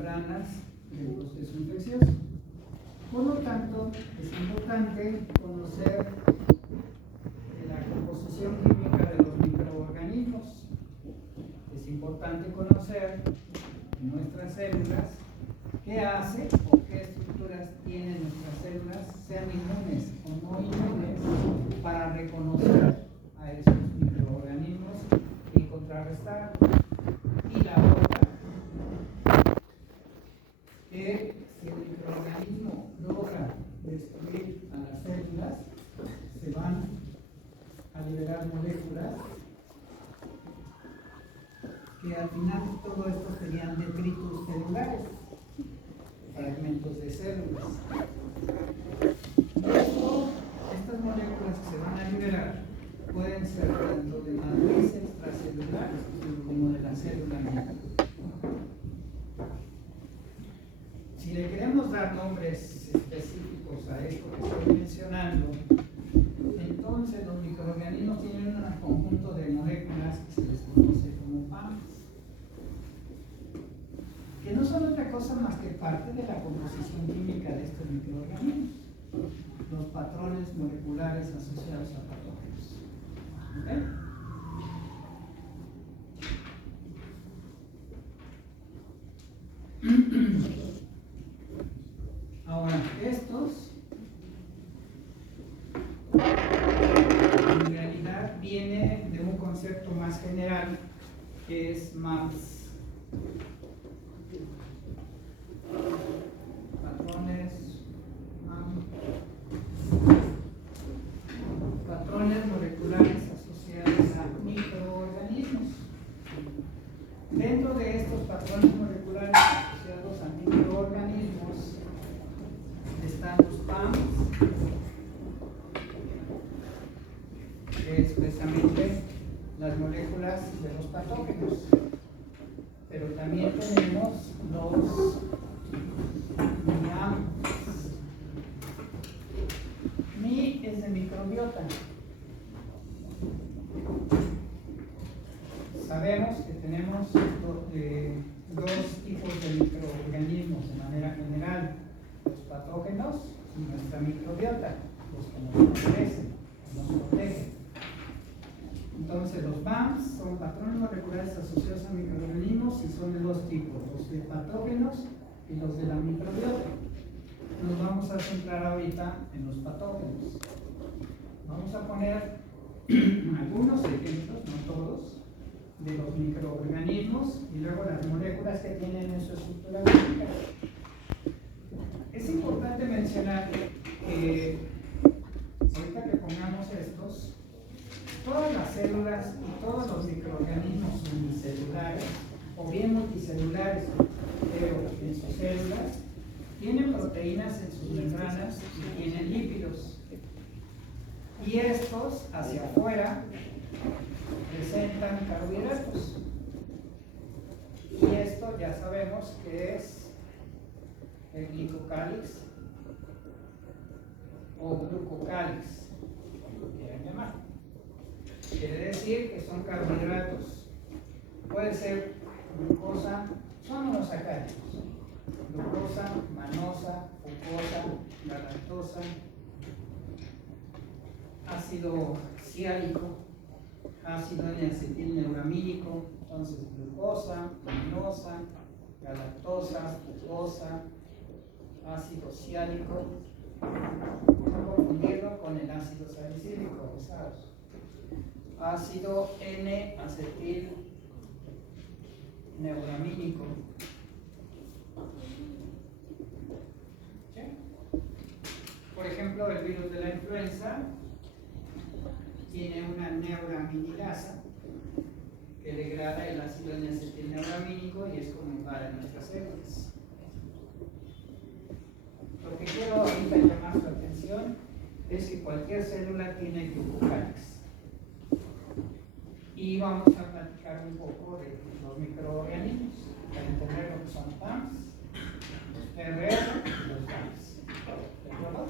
tempranas del proceso infeccioso. Por lo tanto, es importante conocer la composición química de los microorganismos. Es importante conocer nuestras células, qué hace o qué estructuras tienen nuestras células, sean inmunes o no inmunes, para reconocer a esos microorganismos y contrarrestar. Y la otra, que si el microorganismo logra destruir a las células, se van a liberar moléculas que al final de todo esto serían detritus celulares, fragmentos de células. Estas moléculas que se van a liberar pueden ser tanto de matriz extracelular como de la célula misma. Si le queremos dar nombres específicos a esto que estoy mencionando, entonces los microorganismos tienen un conjunto de moléculas que se les conoce como PAMs, que no son otra cosa más que parte de la composición química de estos microorganismos, los patrones moleculares asociados a patógenos. ¿Okay? Ahora, estos en realidad viene de un concepto más general que es MAPS. Patrones moleculares asociados a microorganismos. Dentro de estos patrones moleculares asociados a microorganismos están los PAMs, que es precisamente las moléculas de los patógenos. Pero también tenemos los MIAM. Mi es de microbiota. Sabemos que tenemos dos tipos de microorganismos de manera general: los patógenos y nuestra microbiota, los que nos favorecen, nos protegen. Entonces, los PAMs son patrones moleculares asociados a microorganismos y son de dos tipos: los de patógenos y los de la microbiota. Nos vamos a centrar ahorita en los patógenos. Vamos a poner algunos ejemplos, no todos, de los microorganismos y luego las moléculas que tienen en su estructura química. Es importante mencionar que ahorita que pongamos estos, todas las células y todos los microorganismos unicelulares o bien multicelulares, pero en sus células, tienen proteínas en sus membranas y tienen lípidos. Y estos, hacia afuera, presentan carbohidratos. Y esto ya sabemos que es el glicocálix o glucocálix, como lo quieran llamar. Quiere decir que son carbohidratos. Puede ser glucosa, son monosacáridos. Glucosa, manosa, fucosa, galactosa, ácido ciálico, ácido N-acetilneuramínico, entonces glucosa, manosa, galactosa, fucosa, ácido ciálico, no confundirlo con el ácido salicílico, ¿sabes? Ácido N-acetilneuramínico. Por ejemplo, el virus de la influenza tiene una neuraminidasa que degrada el ácido N-acetilneuramínico y es como invade nuestras células. Lo que quiero ahorita llamar su atención es que cualquier célula tiene glucocálix. Y vamos a platicar un poco de los microorganismos para entender lo que son PAMs, los PRR y los PAMs. ¿De acuerdo?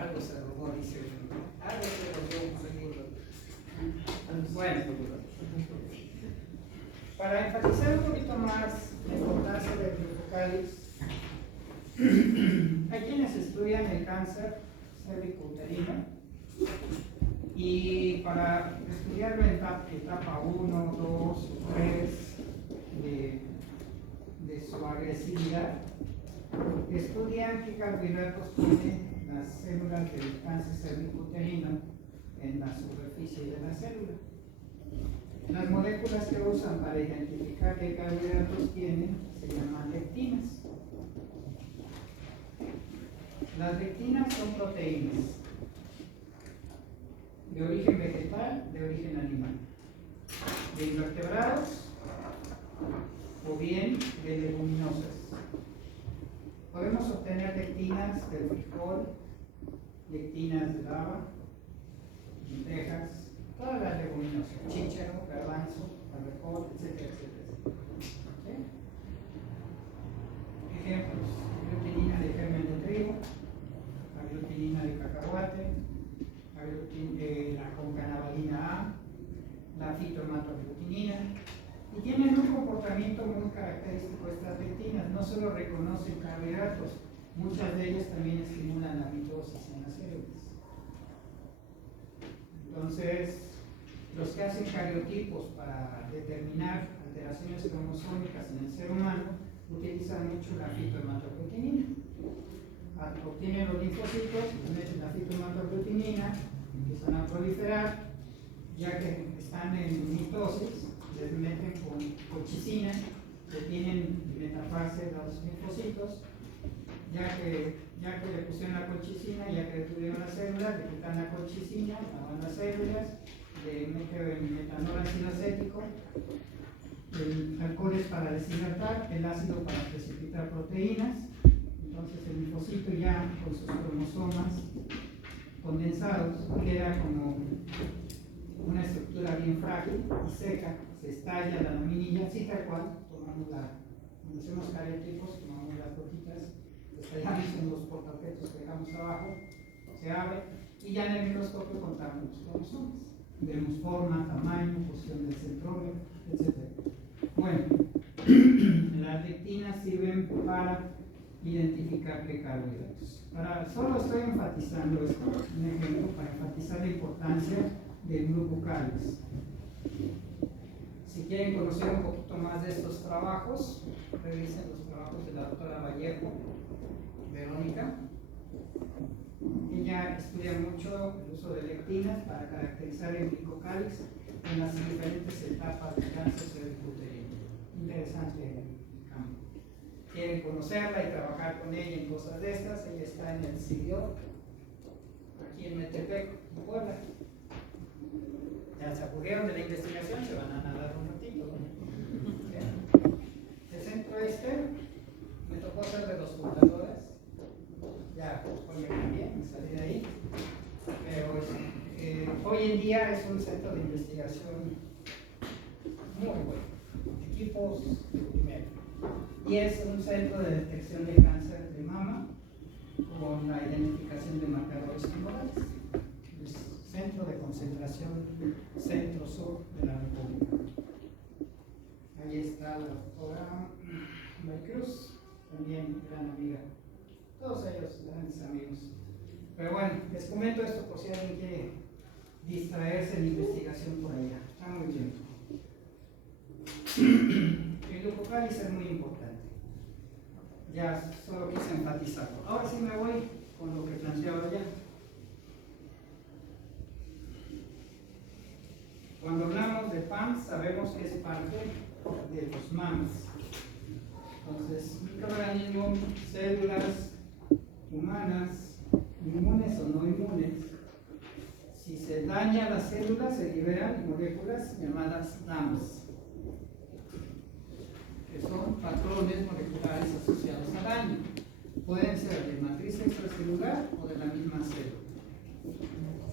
Algo se robó, dice. Algo se robó, seguro. Bueno, Para enfatizar un poquito más la importancia del glucocálix, hay quienes estudian el cáncer cervicouterino y para estudiarlo en etapa 1, 2 o 3 de su agresividad, estudian qué carbohidratos tienen las células del cáncer cervicouterino en la superficie de la célula. Las moléculas que usan para identificar qué carbohidratos tienen se llaman lectinas. Las lectinas son proteínas de origen vegetal, de origen animal, de invertebrados o bien de leguminosas. Podemos obtener lectinas del frijol, lectinas de haba, lentejas, todas las leguminosas, chícharo, garbanzo, arrejón, etcétera, etcétera. ¿Sí? Ejemplos: aglutinina de germen de trigo, aglutinina de cacahuate, la concanavalina A, la fitohematoaglutinina, y tienen un comportamiento muy característico estas lectinas. No solo reconocen carbohidratos, muchas de ellas también estimulan la mitosis en las células. Entonces, los que hacen cariotipos para determinar alteraciones cromosómicas en el ser humano utilizan mucho la fitohematoaglutinina. Obtienen los linfocitos, les meten la fitohematoaglutinina, empiezan a proliferar, ya que están en mitosis, les meten con colchicina, detienen metafase los linfocitos, ya que le pusieron la colchicina, ya que detuvieron las células, le quitan la colchicina, lavan las células, le meten metanol ácido acético, el alcohol es para deshidratar, el ácido para precipitar proteínas. Entonces el linfocito ya con sus cromosomas condensados queda como una estructura bien frágil y seca, se estalla la laminilla, así tal cual, cuando hacemos cariotipos, tomamos las gotitas, estallamos en los portaobjetos que dejamos abajo, se abre y ya en el microscopio contamos los cromosomas. Vemos forma, tamaño, posición del centrómero, etc. Bueno, las lectinas sirven para identificar qué carbohidratos. Solo estoy enfatizando esto, un ejemplo, para enfatizar la importancia del glucocálix. Si quieren conocer un poquito más de estos trabajos, revisen los trabajos de la doctora Vallejo, Verónica. Ella estudia mucho el uso de lectinas para caracterizar el glucocálix en las diferentes etapas del cáncer cervicouterino. Interesante el campo. Quieren conocerla y trabajar con ella en cosas de estas. Ella está en el CIDIO, aquí en Metepec, en Puebla. Ya se aburrieron de la investigación, se van a nadar un ratito, ¿no? El centro me tocó ser de los fundadoras. Ya, pues me cambié, me salí de ahí. Pero hoy en día es un centro de investigación muy bueno, equipos de primero. Y es un centro de detección de cáncer de mama con la identificación de marcadores tumorales. Es centro de concentración centro-sur de la República. Ahí está la doctora Maricruz, también gran amiga. Todos ellos grandes amigos. Pero bueno, les comento esto por si alguien quiere distraerse en investigación por allá. Está muy bien. El glucocálix es muy importante. Ya solo quise enfatizarlo. Ahora sí me voy con lo que planteaba ya. Cuando hablamos de PAMS, sabemos que es parte de los MAMS. Entonces, microorganismos, células humanas, inmunes o no inmunes. Si se daña la célula, se liberan moléculas llamadas DAMs, que son patrones moleculares asociados al daño. Pueden ser de matriz extracelular o de la misma célula.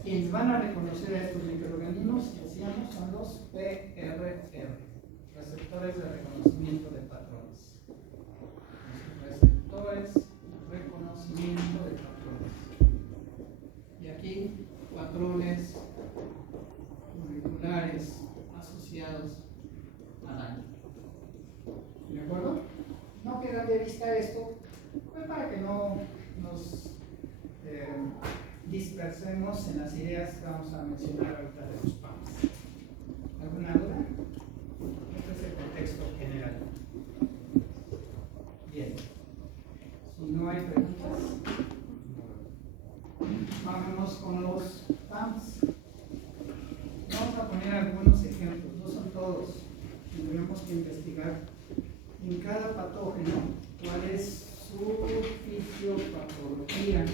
Quienes van a reconocer a estos microorganismos, decíamos, son los PRR, receptores de reconocimiento de patrones. Receptores de reconocimiento de patrones. Y aquí, patrones moleculares asociados asociados a daño. ¿De acuerdo? No pierdan de vista esto, pues para que no nos dispersemos en las ideas que vamos a mencionar ahorita de los PAMs. ¿Alguna duda? Este es el contexto general. Bien. Si no hay preguntas, vamos con los PAMs. Vamos a poner algunos ejemplos, no son todos. Tendremos que investigar en cada patógeno cuál es su fisiopatología,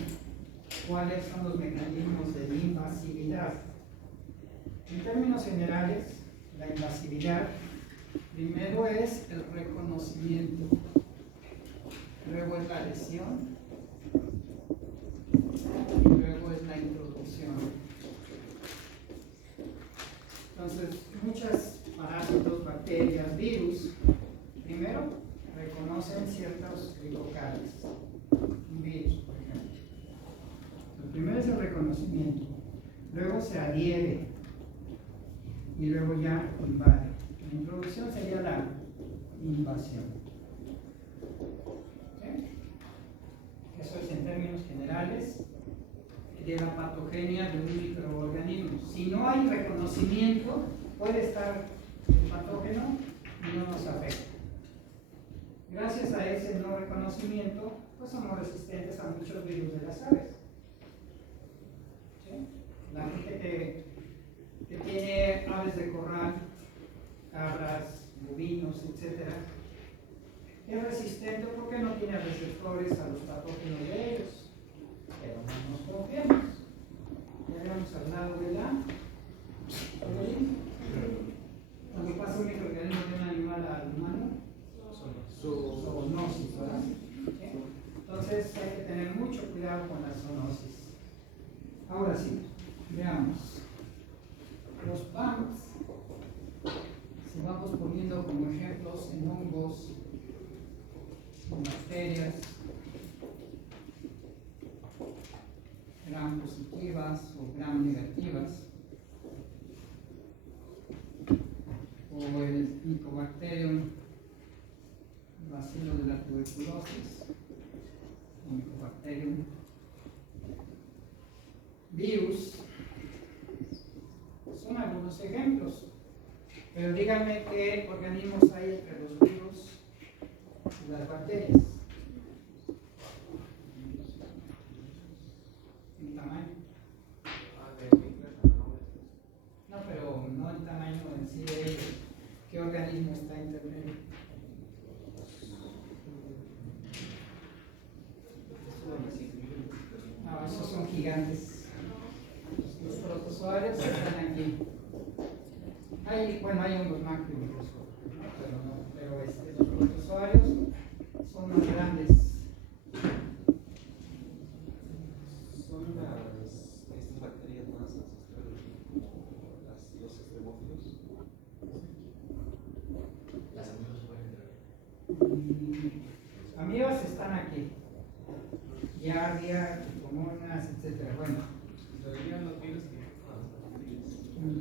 cuáles son los mecanismos de invasividad. En términos generales, la invasividad primero es el reconocimiento, luego es la lesión y luego es la introducción. Entonces, muchos parásitos, bacterias, virus, primero reconocen ciertos glicocales, un virus, por ejemplo. El primero es el reconocimiento, luego se adhiere y luego ya invade. La introducción sería la invasión. ¿Okay? Eso es en términos generales de la patogenia de un microorganismo. Si no hay reconocimiento, puede estar el patógeno y no nos afecta. Gracias a ese no reconocimiento, pues somos resistentes a muchos virus de las aves. ¿Sí? La gente que tiene aves de corral, cabras, bovinos, etc., es resistente porque no tiene receptores a los patógenos de ellos. Pero no nos confiamos. Ya habíamos hablado de la cuando pasa un microorganismo de un animal al humano, zoonosis, ¿verdad? ¿Okay? Entonces hay que tener mucho cuidado con la zoonosis. Ahora sí, veamos. Los PAMs, si vamos poniendo como ejemplos en hongos, en bacterias, gram positivas o gram negativas, o el Mycobacterium bacilo de la tuberculosis, Mycobacterium, virus, son algunos ejemplos, pero díganme qué organismos hay entre los virus y las bacterias. ¿En tamaño? No, pero no el tamaño en sí de ellos. ¿Qué organismo está intermedio? No, esos son gigantes. Los protozoarios están aquí. Hay hongos macromicroscópicos, ¿no? Pero los protozoarios son más grandes. ¿Son estas bacterias más ancestrales como los extremófilos? Las amibas pueden entrar. Amibas están aquí. Giardia, tricomonas, etc. Bueno. ¿Deberían los virus que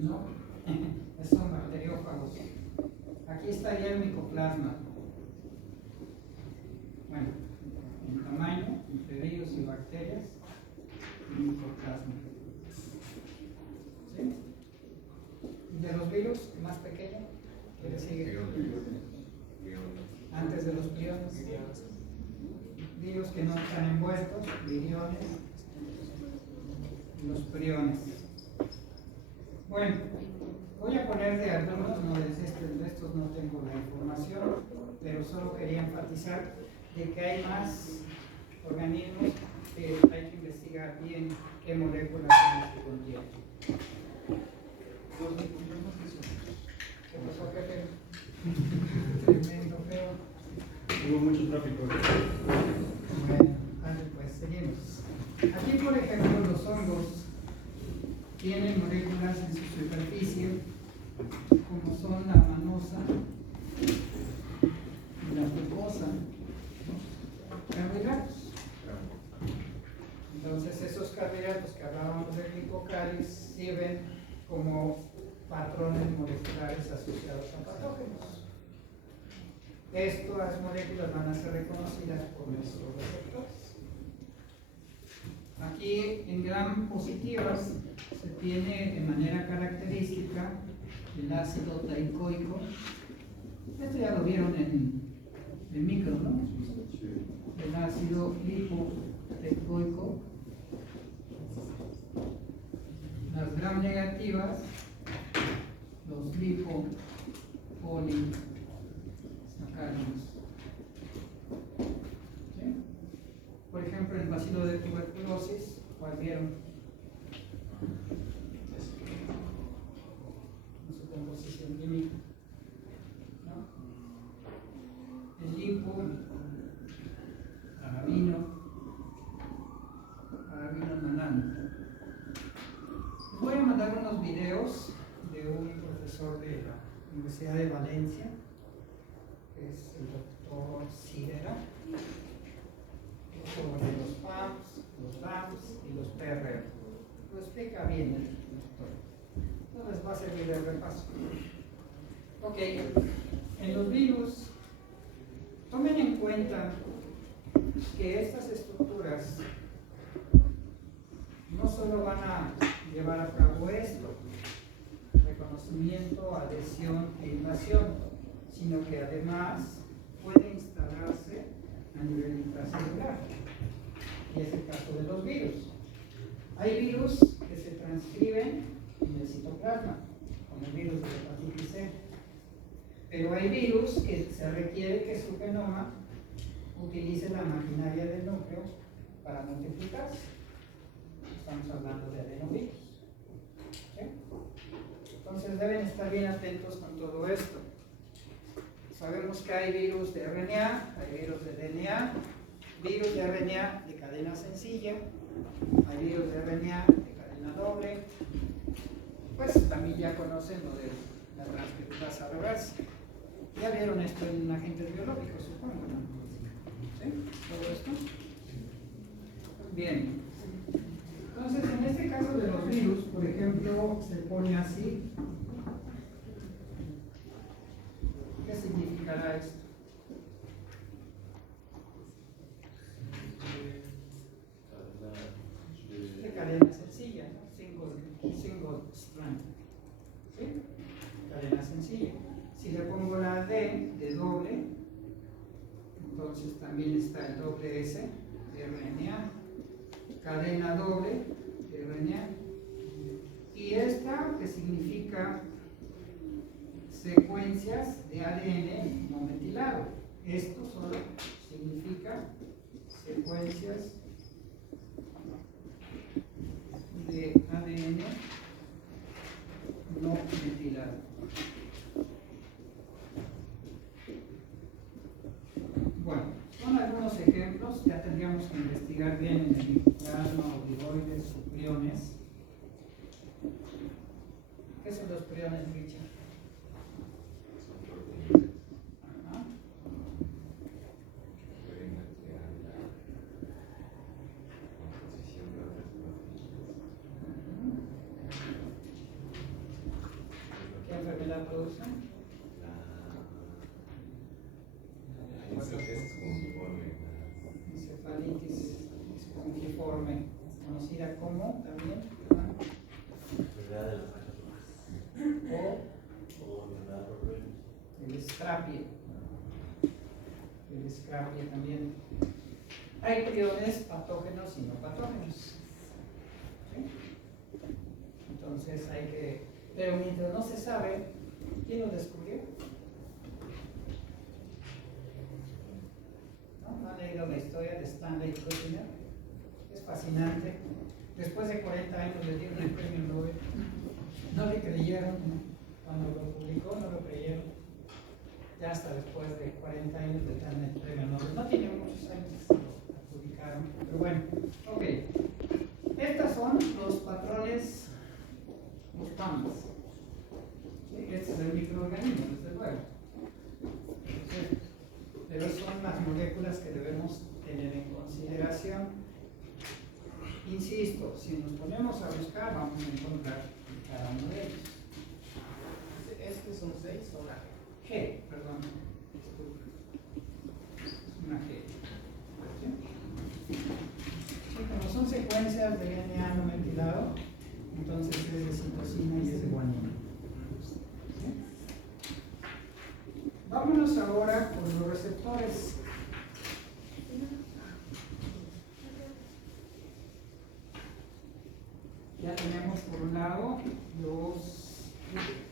No, son bacteriófagos. Aquí estaría el micoplasma. Bueno, en tamaño, entre virus y bacterias, el micoplasma. ¿Sí? ¿Y de los virus, más pequeño? ¿Qué le sigue? Antes de los priones. Virus que no están envueltos, viriones, y los priones. Bueno, voy a poner de algunos, no de estos no tengo la información, pero solo quería enfatizar de que hay más organismos que hay que investigar bien qué moléculas son las que contienen. ¿Qué pasó, jefe? Tremendo, feo. Hubo mucho tráfico. Bueno, pues seguimos. Aquí, por ejemplo, los hongos tienen moléculas en su superficie, como son la manosa y la pulposa, carbohidratos. Entonces, esos carbohidratos que hablábamos de glicocáliz sirven como patrones moleculares asociados a patógenos. Estas moléculas van a ser reconocidas por nuestros receptores. Aquí en gram positivas se tiene de manera característica el ácido teicoico. Esto ya lo vieron en micro, ¿no? El ácido lipoteicoico. Las gram negativas, los lipopolisacáridos. ¿Sí? Por ejemplo, en el bacilo de tuberculosis, ¿cuál vieron? En su composición química, ¿no? El lipo, arabino nanano. Les voy a mandar unos videos de un profesor de la Universidad de Valencia, que es el doctor Sidera, sobre los PAMs, los LAMs y los PRR. Lo explica bien el doctor. No les va a servir de repaso. Ok, en los virus, tomen en cuenta que estas estructuras no solo van a llevar a cabo esto, reconocimiento, adhesión e invasión, sino que además puede instalarse a nivel intracelular. Y es el caso de los virus. Hay virus que se transcriben en el citoplasma, como el virus de la hepatitis C. Pero hay virus que se requiere que su genoma utilice la maquinaria del núcleo para multiplicarse. Estamos hablando de adenovirus. ¿Sí? Entonces deben estar bien atentos con todo esto. Sabemos que hay virus de RNA, hay virus de DNA, virus de RNA de cadena sencilla, hay virus de RNA de cadena doble. Pues también ya conocen lo de la transcriptasa reversa. Ya vieron esto en agentes biológicos, supongo, ¿no? ¿Sí? ¿Todo esto? Bien. Entonces, en este caso de los virus, por ejemplo, se pone así. ¿Qué significará esto? De cadena sencilla, ¿no? Single strand. ¿Sí? Cadena sencilla. Si le pongo la D de doble, entonces también está el doble S de RNA. Cadena doble de RNA. Y esta que significa secuencias de ADN no metilado. Esto solo significa secuencias de ADN no metilado. Bueno, son algunos ejemplos. Ya tendríamos que investigar bien en el micoplasma, obligoides, priones. ¿Qué son los priones, Richard? Ajá. ¿Qué enfermedad producen? Encefalitis espongiforme, conocida como también o el Scrapie. El Scrapie también. Hay priones patógenos y no patógenos. ¿Sí? Entonces hay que, pero mientras no se sabe quién lo descubrió. ¿No han leído la historia de Stanley Kushner? Es fascinante. Después de 40 años le dieron el premio Nobel. No le creyeron, ¿no? Cuando lo publicó no lo creyeron. Ya hasta después de 40 años le dan el premio Nobel. No tiene muchos años que lo publicaron, pero bueno. Ok. Estos son los patrones mutables. ¿Sí? Este es el microorganismo, desde luego. ¿Sí? Pero son las moléculas que debemos tener en consideración. Insisto, si nos ponemos a buscar, vamos a encontrar cada uno de ellos. G, perdón. Disculpe. Es una G. ¿Sí? Sí, como son secuencias de DNA no metilado, entonces es de citosina y es de guanina. ¿Sí? Vámonos ahora con los receptores. Ya tenemos por un lado los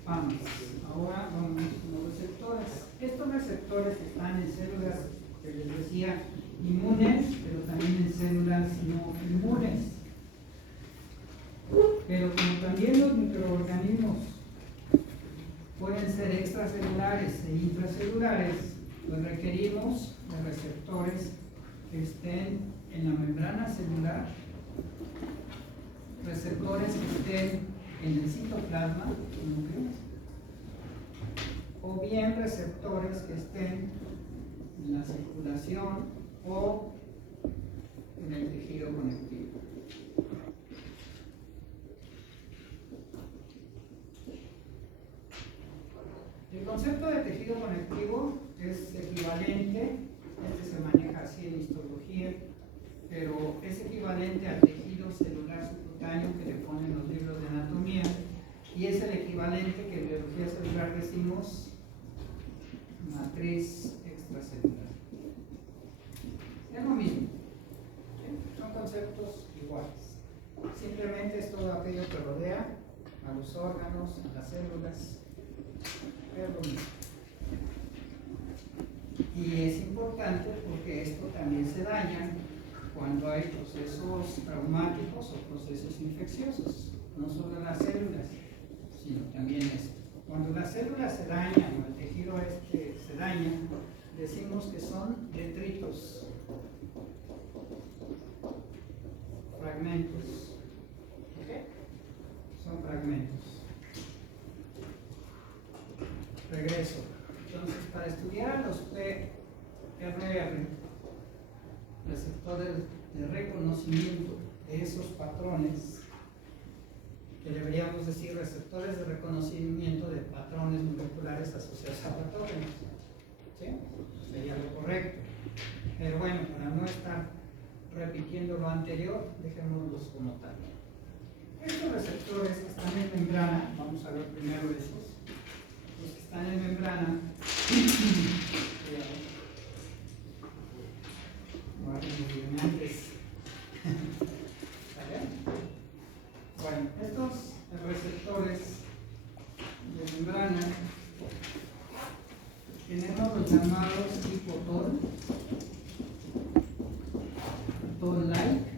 PAMs. Ahora vamos con los receptores. Estos receptores están en células, que les decía, inmunes, pero también en células no inmunes. Pero como también los microorganismos pueden ser extracelulares e intracelulares, pues requerimos de receptores que estén en la membrana celular, receptores que estén en el citoplasma, núcleo, o bien receptores que estén en la circulación o en el tejido conectivo. El concepto de tejido conectivo es equivalente, este se maneja así en histología, pero es equivalente al tejido celular subcutáneo que le ponen los libros de anatomía, y es el equivalente que en biología celular decimos matriz extracelular. Es lo mismo, ¿sí? Son conceptos iguales. Simplemente es todo aquello que rodea a los órganos, a las células. Es lo mismo. Y es importante porque esto también se daña cuando hay procesos traumáticos o procesos infecciosos, no solo las células, sino también esto. Cuando las células se dañan o el tejido se daña, decimos que son detritos, fragmentos. ¿Ok? Son fragmentos. Regreso. Entonces, para estudiar los PRR, receptores de reconocimiento de esos patrones, que deberíamos decir receptores de reconocimiento de patrones moleculares asociados a patógenos, ¿sí? Sería lo correcto. Pero bueno, para no estar repitiendo lo anterior, dejémoslos como tal. Estos receptores que están en membrana, vamos a ver primero esos, los que están en membrana, bueno, estos receptores de membrana tenemos los llamados tipo toll-like,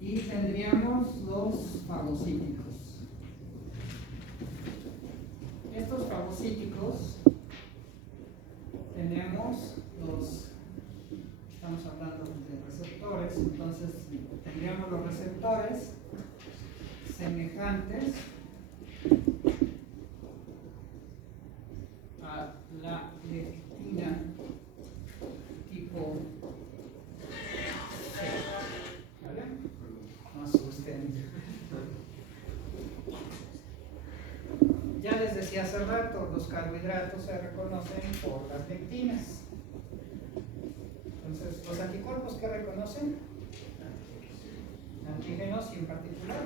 y tendríamos los fagocíticos. Estos fagocíticos tenemos los, estamos hablando de receptores, entonces tendríamos los receptores semejantes a la lectina tipo C. ¿Vale? No asusten. Ya les decía hace rato, los carbohidratos se reconocen por las lectinas. Entonces, ¿los anticuerpos qué reconocen? Antígenos y en particular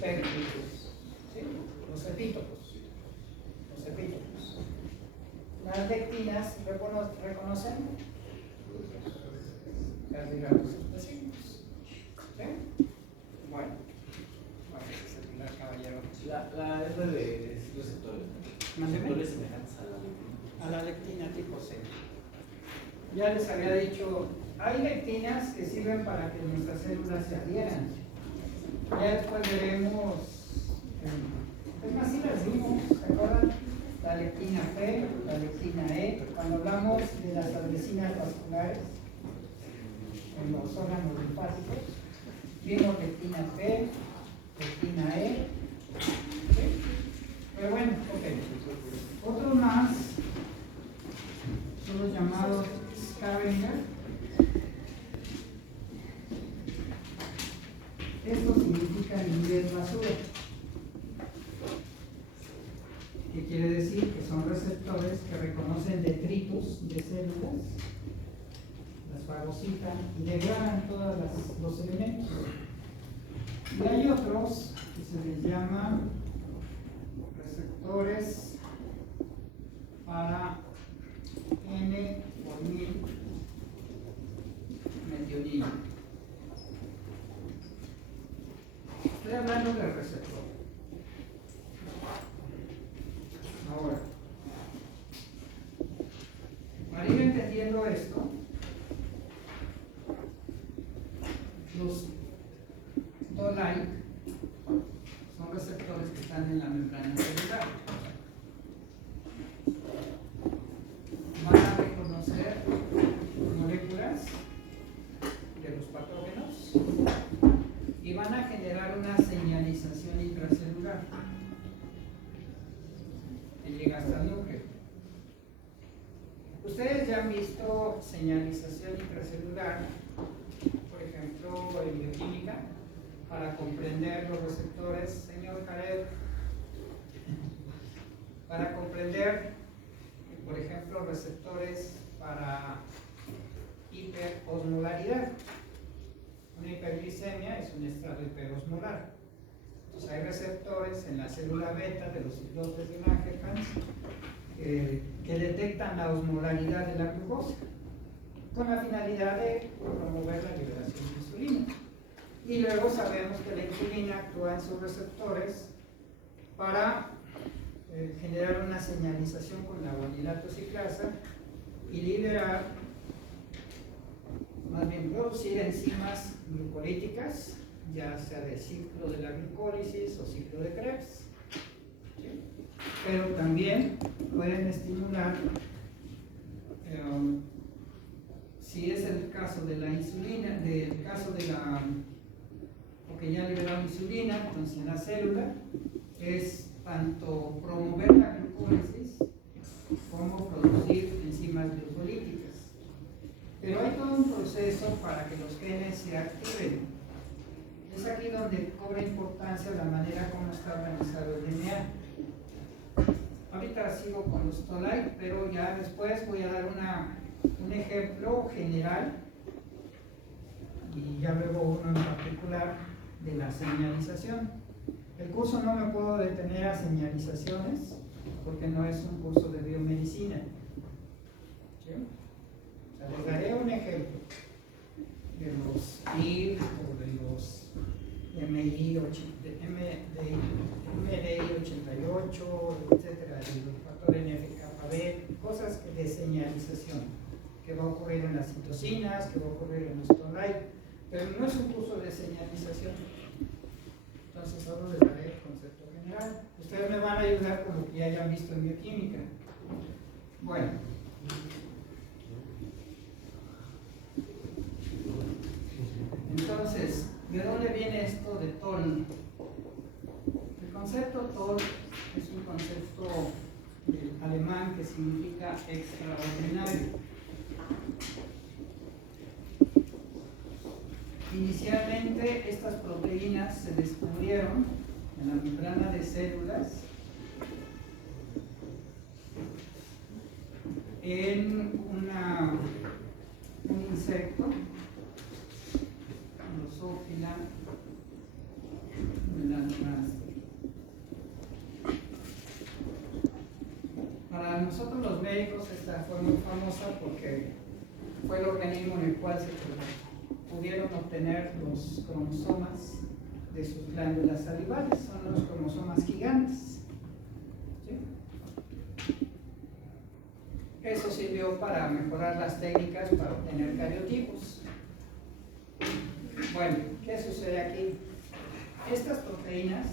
péptidos, ¿sí? Los epítopos. Los epítopos. Las lectinas reconocen carbohidratos específicos. ¿Sí? Bueno, vamos a celular, caballero. La R de receptores. Mándeme. Receptores semejantes a la lectina. A la lectina tipo C. Ya les había dicho, hay lectinas que sirven para que nuestras células se adhieran. Ya después veremos, es más, si las vimos, ¿se acuerdan? La lectina P, la lectina E, cuando hablamos de las adhesinas vasculares en los órganos linfáticos, vimos lectina P, lectina E, ¿sí? Pero bueno, ok. Otro más son los llamados scavenger. Esto significa en inglés basura. que quiere decir que son receptores que reconocen detritos de células, las fagocitan y degradan todos los elementos. Y hay otros que se les llama receptores para N-formilmetionina. Estoy hablando del receptor. Ahora, para ir entendiendo esto, los Toll-like son receptores que están en la membrana celular. Van a reconocer moléculas de los patógenos y van a generar una señalización intracelular que llega hasta el núcleo. Ustedes ya han visto señalización intracelular, por ejemplo, en bioquímica, para comprender los receptores, señor Jared, para comprender, por ejemplo, receptores para hiperosmolaridad. Una hiperglicemia es un estado hiperosmolar. Entonces hay receptores en la célula beta de los islotes de Langerhans que detectan la osmolaridad de la glucosa con la finalidad de promover la liberación de insulina. Y luego sabemos que la insulina actúa en sus receptores para generar una señalización con la guanilato ciclasa y liberar, más bien producir enzimas glucolíticas, ya sea de ciclo de la glucólisis o ciclo de Krebs. ¿Sí? Pero también pueden estimular, si es el caso de la insulina, del caso de la, porque ya liberaron insulina, entonces en la célula es tanto promover la glucólisis como producir enzimas glucolíticas. Pero hay todo un proceso para que los genes se activen. Es aquí donde cobra importancia la manera como está organizado el DNA. Ahorita sigo con los Toll-like, pero ya después voy a dar un ejemplo general y ya luego uno en particular de la señalización. El curso no me puedo detener a señalizaciones porque no es un curso de biomedicina. ¿Sí? O sea, les daré un ejemplo de los IR o de los MDI 88, etcétera, el factor NF-κB, cosas de señalización que va a ocurrir en las citocinas, que va a ocurrir en los Toll-like, pero no es un curso de señalización. Entonces solo les daré el concepto general. Ustedes me van a ayudar con lo que ya hayan visto en bioquímica. Bueno. Entonces, ¿de dónde viene esto de Toll? El concepto Toll es un concepto alemán que significa extraordinario. Inicialmente estas proteínas se descubrieron en la membrana de células en un insecto, Drosophila melanogaster. Para nosotros los médicos esta fue muy famosa porque fue el organismo en el cual se pudieron obtener los cromosomas de sus glándulas salivales, son los cromosomas gigantes. ¿Sí? Eso sirvió para mejorar las técnicas para obtener cariotipos. Bueno, ¿qué sucede aquí? Estas proteínas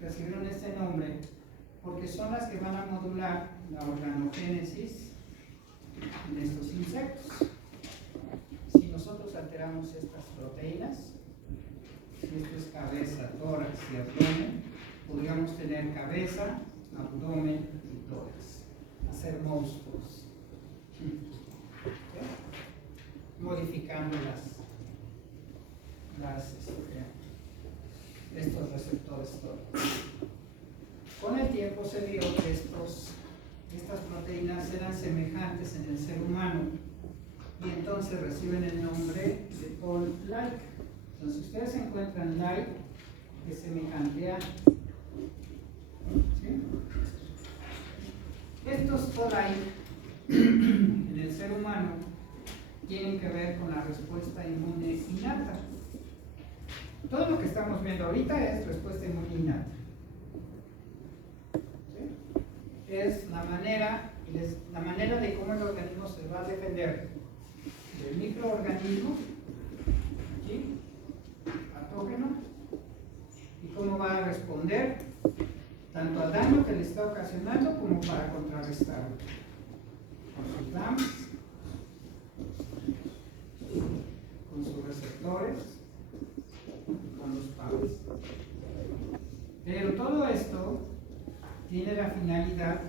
recibieron este nombre porque son las que van a modular la organogénesis de estos insectos. Si nosotros alteramos estas proteínas, si esto es cabeza, tórax y abdomen, podríamos tener cabeza, abdomen y tórax, hacer monstruos, ¿sí? Modificando estos receptores tórax. Con el tiempo se vio que esto eran semejantes en el ser humano y entonces reciben el nombre de toll-like. Entonces ustedes encuentran like que es semejante a, ¿sí? Estos toll-like en el ser humano tienen que ver con la respuesta inmune innata. Todo lo que estamos viendo ahorita es respuesta inmune innata. ¿Sí? Es la manera de cómo el organismo se va a defender del microorganismo, aquí, patógeno, y cómo va a responder tanto al daño que le está ocasionando como para contrarrestarlo. Con sus DAMs, con sus receptores, con los PAMs. Pero todo esto tiene la finalidad,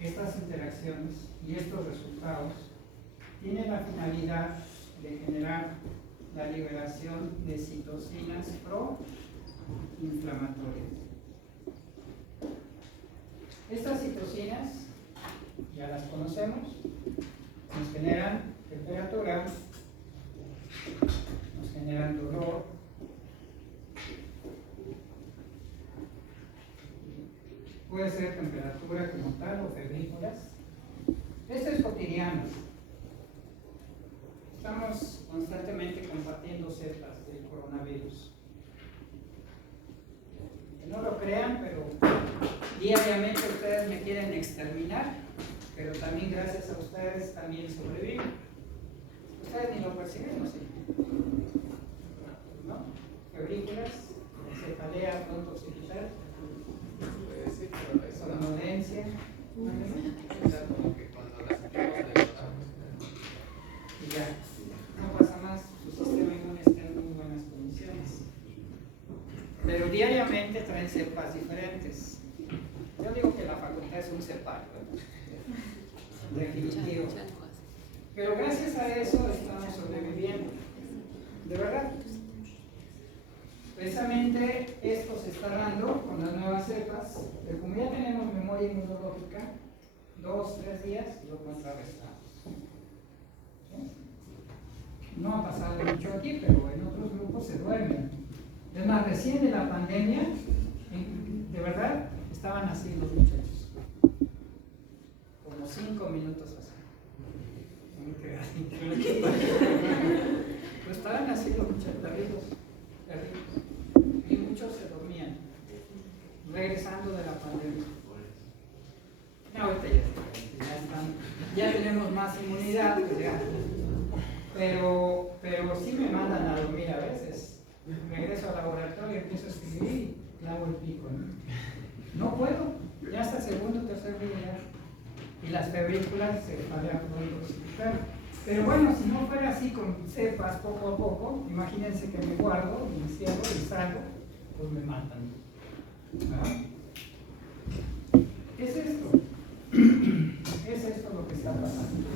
estas interacciones y estos resultados, tienen la finalidad de generar la liberación de citocinas proinflamatorias. Estas citocinas ya las conocemos, nos generan temperatura, nos generan dolor, puede ser temperatura como tal o febrículas. Esto es cotidiano. Estamos constantemente compartiendo cepas del coronavirus. Que no lo crean, pero diariamente ustedes me quieren exterminar, pero también gracias a ustedes también sobreviven. Ustedes ni lo perciben, ¿no? Sí. ¿No? Febrículas, cefalea pronto occipital, somnolencia. Como que cuando las sentimos de Y ya, no pasa más, su sistema inmune está en muy buenas condiciones. Pero diariamente traen cepas diferentes. Yo digo que la facultad es un cepario, ¿no? Definitivo. Pero gracias a eso estamos sobreviviendo. De verdad. Precisamente esto se está dando con las nuevas cepas, pero como ya tenemos memoria inmunológica, 2-3 días lo contrarrestamos. No ha pasado mucho aquí, pero en otros grupos se duermen. Es más, recién de la pandemia, de verdad, estaban así los muchachos. Como 5 minutos así. Pues estaban así los muchachos, perdidos. Y muchos se dormían, regresando de la pandemia. No, ahorita ya tenemos más inmunidad, pues ya. Pero sí me mandan a dormir a veces. Regreso al laboratorio, empiezo a escribir y clavo el pico, ¿no? No puedo, ya hasta segundo o tercer día. Y las febrículas se fallan pronto occipital. Pero bueno, si no fuera así con cepas poco a poco, imagínense que me guardo, me encierro y salgo, pues me matan. ¿Verdad? ¿Qué es esto? Es esto lo que está pasando.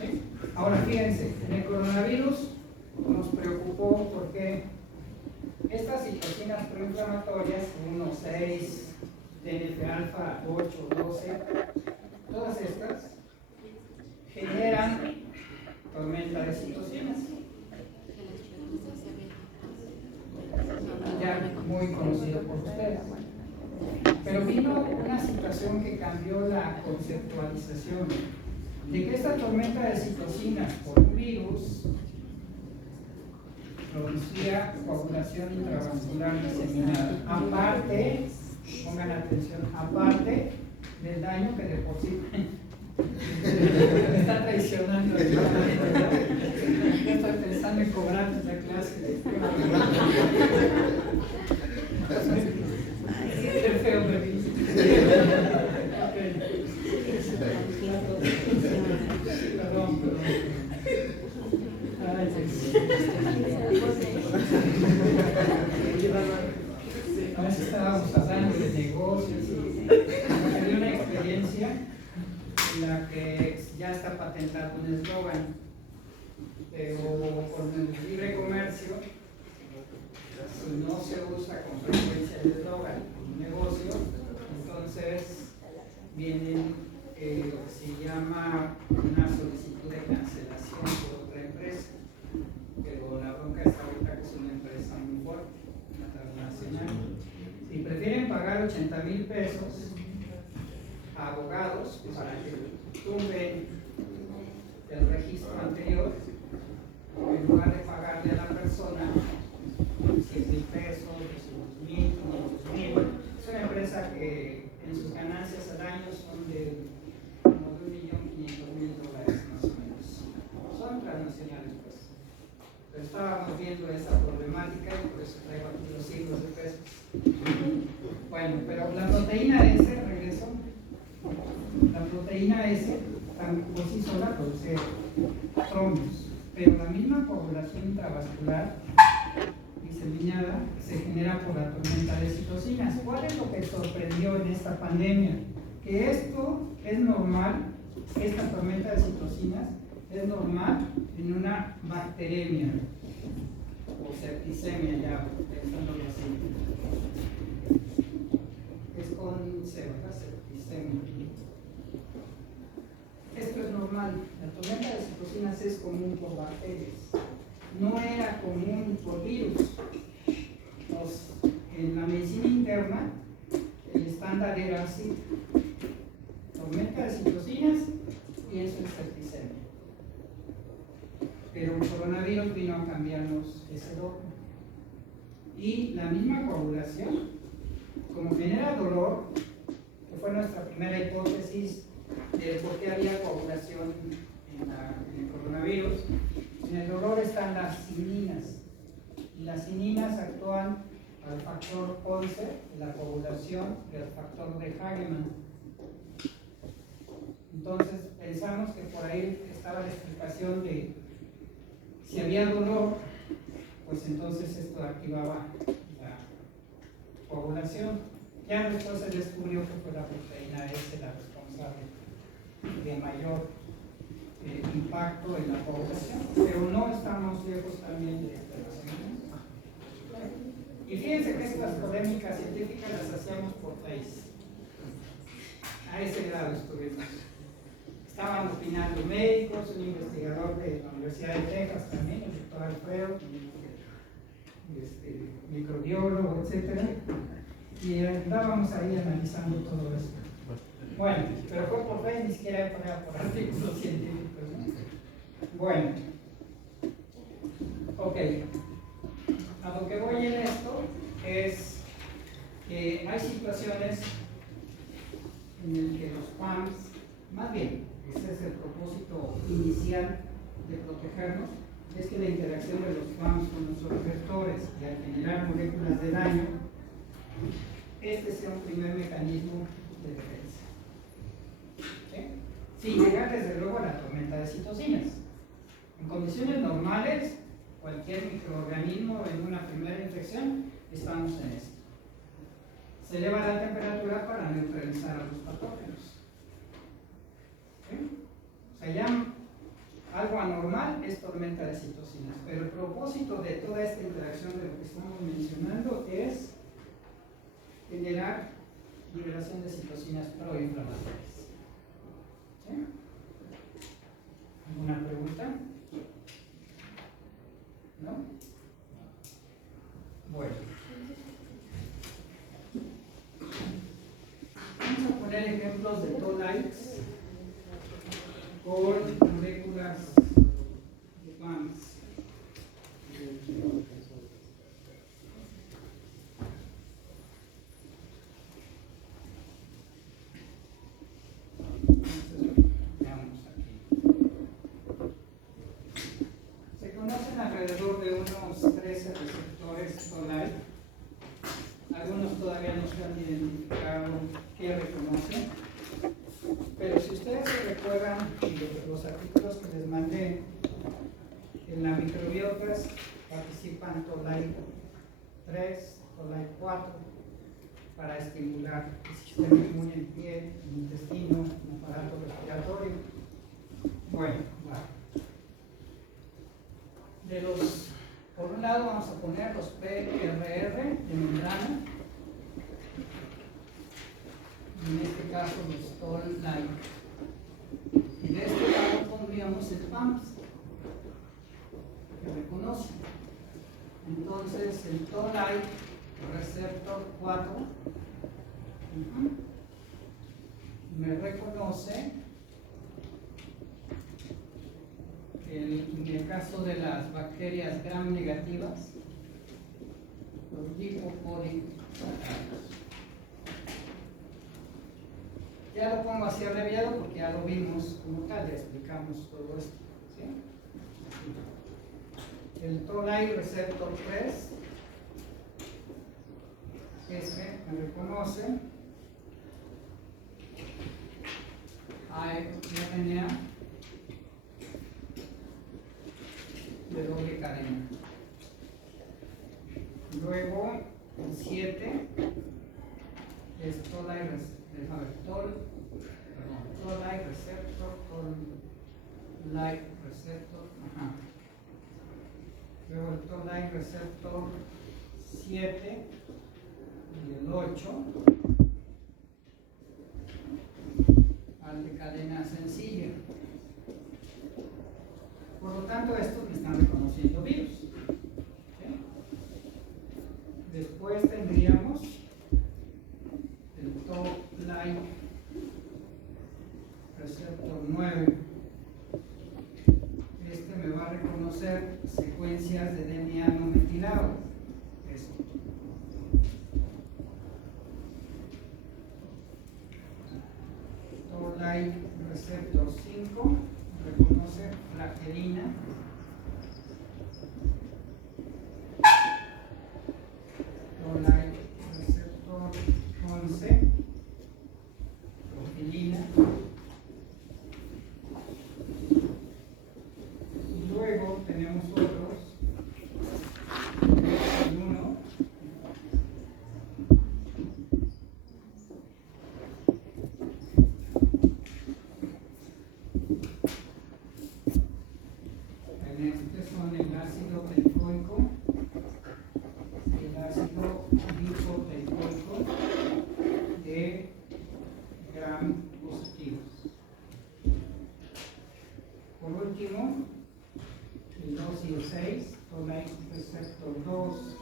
¿Sí? Ahora fíjense, en el coronavirus nos preocupó porque estas citocinas proinflamatorias, 1, 6, TNF-alfa, 8, 12, todas estas generan tormenta de citocinas. Ya muy conocido por ustedes. Pero vino una situación que cambió la conceptualización de que esta tormenta de citocinas por un virus producía coagulación intravascular diseminada. Aparte, pongan atención, aparte del daño que de por sí me está traicionando. Ya estoy pensando en cobrar esta clase. Qué feo me vi. Perdón. Ay, a veces estábamos hablando de negocios y había una experiencia en la que ya está patentado un eslogan, pero con el libre comercio, si no se usa con frecuencia el eslogan, un negocio, entonces vienen lo que se llama una solicitud de cancelación por otra empresa, pero la bronca está ahorita que es una empresa muy fuerte, una transnacional. Si prefieren pagar 80,000 pesos a abogados para que tumben el registro anterior, en lugar de pagarle a la persona 100,000 pesos, 200,000, 500,000, es una empresa que en sus ganancias al año son de como de $1.500.000 más o menos. Son transnacionales, pues. Pero estábamos viendo esa problemática y por eso traigo aquí los signos de pesos. Bueno, pero la proteína S, regreso. La proteína S por sí sola produce trombios, pero la misma coagulación intravascular diseminada se genera por la tormenta de citocinas. ¿Cuál es lo que sorprendió en esta pandemia? Que esto es normal, esta tormenta de citocinas es normal en una bacteremia o septicemia, ya pensándolo así. Es con C, ¿verdad? Septicemia. Esto es normal. La tormenta de citocinas es común por bacterias. No era común por virus. En la medicina interna, el estándar era así: tormenta de citocinas, pienso en septicemia. Pero el coronavirus vino a cambiarnos ese dogma. Y la misma coagulación, como genera dolor, que fue nuestra primera hipótesis de por qué había coagulación en el coronavirus, en el dolor están las cininas. Y las cininas actúan al factor 11 de la coagulación y al factor de Hagemann. Entonces pensamos que por ahí estaba la explicación de si había dolor, pues entonces esto activaba la coagulación. Ya después se descubrió que fue la proteína S la responsable de mayor impacto en la coagulación, pero no estamos lejos también de este razonamiento. Y fíjense que estas polémicas científicas las hacíamos por Face. A ese grado estuvimos. Estaban opinando médicos, un investigador de la Universidad de Texas también, el doctor Alfredo, microbiólogo, etc. Y andábamos ahí analizando todo eso. Bueno, pero fue por Face, ni siquiera por artículos científicos, ¿no? Bueno, ok. A lo que voy en esto es que hay situaciones en las que los PAMs, más bien, ese es el propósito inicial de protegernos, es que la interacción de los PAMs con nuestros receptores y al generar moléculas de daño, este sea un primer mecanismo de defensa. ¿Sí? Sin llegar desde luego a la tormenta de citocinas. En condiciones normales, cualquier microorganismo en una primera infección, estamos en esto. Se eleva la temperatura para neutralizar a los patógenos. ¿Sí? O sea, ya algo anormal es tormenta de citocinas, pero el propósito de toda esta interacción de lo que estamos mencionando es generar liberación de citocinas proinflamatorias. ¿Sí? ¿Alguna pregunta? ¿No? Bueno. Vamos a poner ejemplos de tolites con moléculas de PAMs. Alrededor de unos 13 receptores tolite. Algunos todavía no se han identificado qué reconocen, pero si ustedes se recuerdan de los artículos que les mandé, en la microbiotas participan tolite 3, tolite 4 para estimular el sistema inmune en piel, en intestino, en aparato respiratorio. Bueno, va. Por un lado vamos a poner los PRR de membrana, en este caso los tolite tendríamos el PAMS, que reconoce. Entonces, el Toll-like receptor 4 me reconoce en el caso de las bacterias gram negativas, los lipopolysacáridos. Ya lo pongo así abreviado porque ya lo vimos como tal, ya explicamos todo esto, ¿sí? El Toll-like receptor 3, este me reconoce RNA de doble cadena. Luego el 7 es Toll-like receptor, luego el Toll-like receptor 7 y el 8 al de cadena sencilla. Por lo tanto, estos me están reconociendo virus. ¿Sí? Después tendríamos el Toll-like receptor 9. Este me va a reconocer secuencias de DNA no metilado. Eso. Toll-like receptor 5 reconoce flagelina. Toll-like receptor 11 profilina. Y luego tenemos otros, el 1 en este son el ácido teicoico, el ácido glicoteicoico de gram positivos. Por último, el 2 y el 6, Toll-like receptor 2,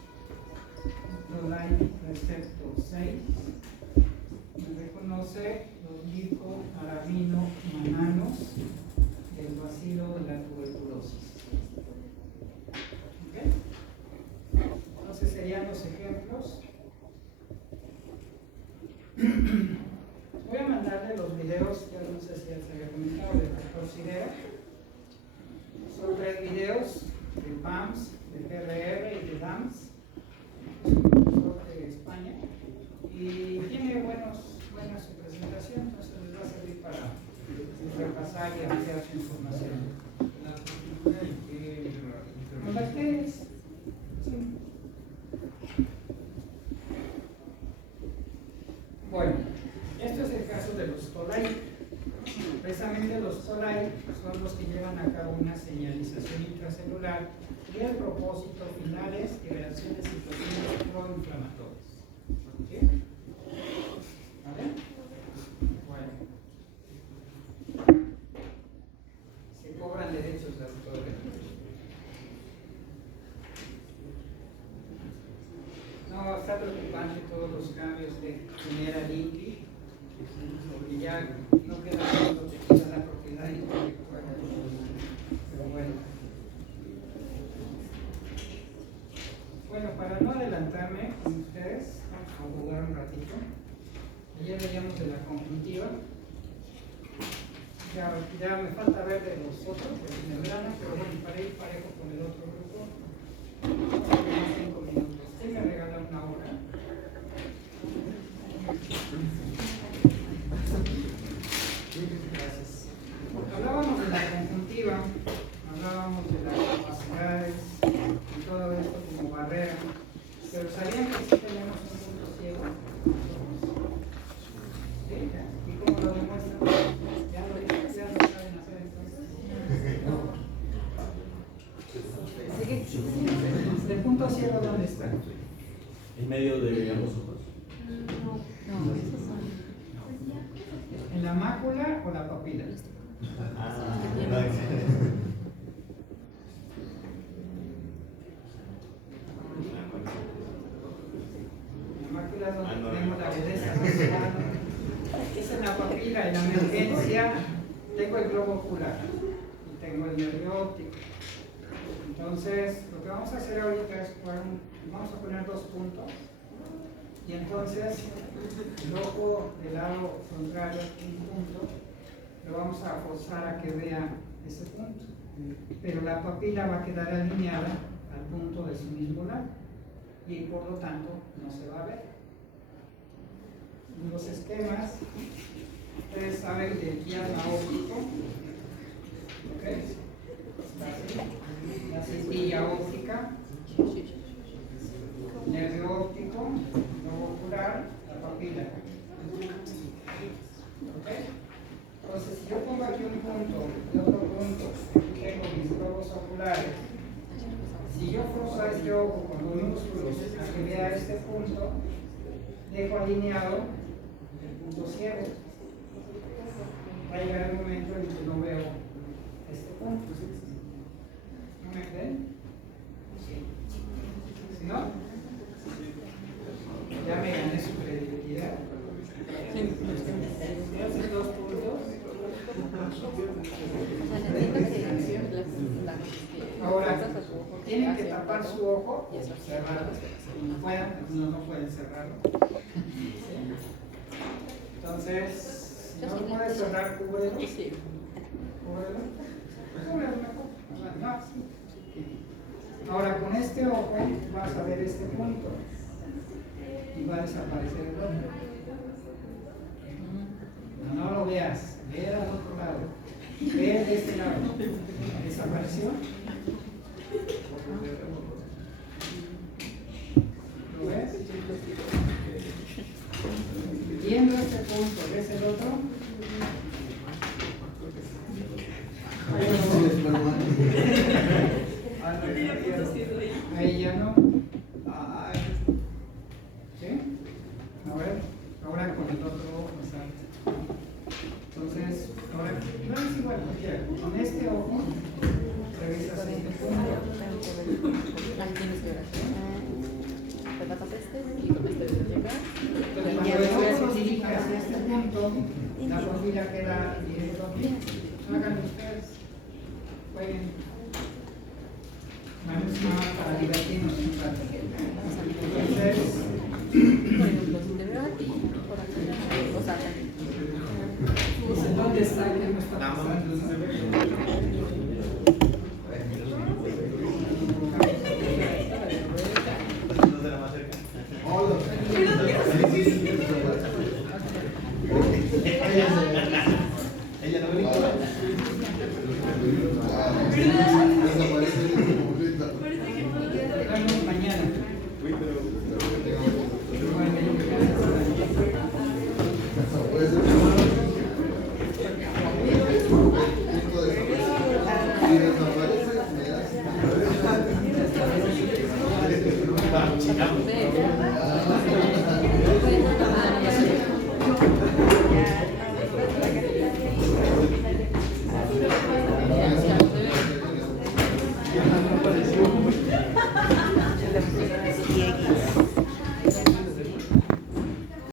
Toll-like receptor 6, me reconoce los glicoarabino-mananos del bacilo de la tuberculosis. ¿Okay? Entonces serían los ejemplos. Voy a mandarle los videos, que no sé si ya se había comentado, del doctor Sidera. Son 3 videos de PAMS, de PRR y de DAMS. Es un profesor de España y tiene buena su presentación, entonces les va a servir para repasar y ampliar su información. ¿Con bacterias? Sí. Bueno, esto es el caso de los Toll-like. Precisamente los Toll-like son los que llevan a cabo una señalización intracelular y el propósito final es que reacciones citocinas proinflamatorias. ¿Sí? ¿Vale? Bueno. Se cobran derechos de autor. No, está preocupante todos los cambios de genera Linky, porque ya no queda tanto que queda la propiedad intelectual. Pero bueno. Bueno, para no adelantarme con ustedes, vamos a jugar un ratito. Ayer veíamos de la conjuntiva. Ya me falta ver de los otros, de membrana, pero bueno, para ir parejo con el otro grupo, vamos a tener 5 minutos. ¿Quién me regala una hora? Gracias. Hablábamos de la conjuntiva, hablábamos de las capacidades y todo esto como barrera, pero ¿sabían que sí tenemos un punto ciego? ¿Sí? ¿Y cómo lo demuestran? ¿Ya lo saben hacer entonces? ¿El punto ciego dónde está? En medio de ambos ojos. ¿En la mácula o la papila? La mácula es donde tenemos la belleza visual. Esa es la papila. En la emergencia tengo el globo ocular y tengo el nervio óptico. Entonces, lo que vamos a hacer ahorita es vamos a poner 2 puntos. Y entonces, el ojo del lado contrario, un punto, lo vamos a forzar a que vea ese punto. Pero la papila va a quedar alineada al punto de su mismo lado. Y por lo tanto, no se va a ver. En los esquemas, ustedes saben del quiasma óptico. ¿Ok? Está así. La cintilla óptica. Nervio óptico, globo ocular, la papila. ¿Ok? Entonces, si yo pongo aquí un punto y otro punto, aquí tengo mis globos oculares. Si yo forzo a este ojo con los músculos a que vea este punto, dejo alineado el punto ciego. Va a llegar el momento en que no veo este punto. ¿No me creen? Sí. ¿Sí no? Ya me gané su credibilidad. Esos 2 puntos. Ahora, tienen que tapar su ojo o cerrarlo. No pueden cerrarlo. Entonces, si no lo puedes cerrar, cúbrelo. Cúbrelo mejor. Ahora, con este ojo vas a ver este punto y va a desaparecer el otro. No lo veas, ve al otro lado, ve de este lado. ¿Desapareció? ¿Lo ves? Viendo este punto, ¿ves el otro? Ahí ya no. ¿Sí? Ahora con el otro ojo, exacto. Entonces, ahora no es igual cualquiera. Con este ojo revisas este punto. Entonces, cuando el ojo lo dirige hacia este punto, la papila queda directo aquí. Háganlo ustedes. Jueguen. Vamos para divertirnos un rato. Entonces, por ejemplo, si te veo aquí, por aquí, o sea, ¿dónde está? ¿Qué me está pasando? Ella no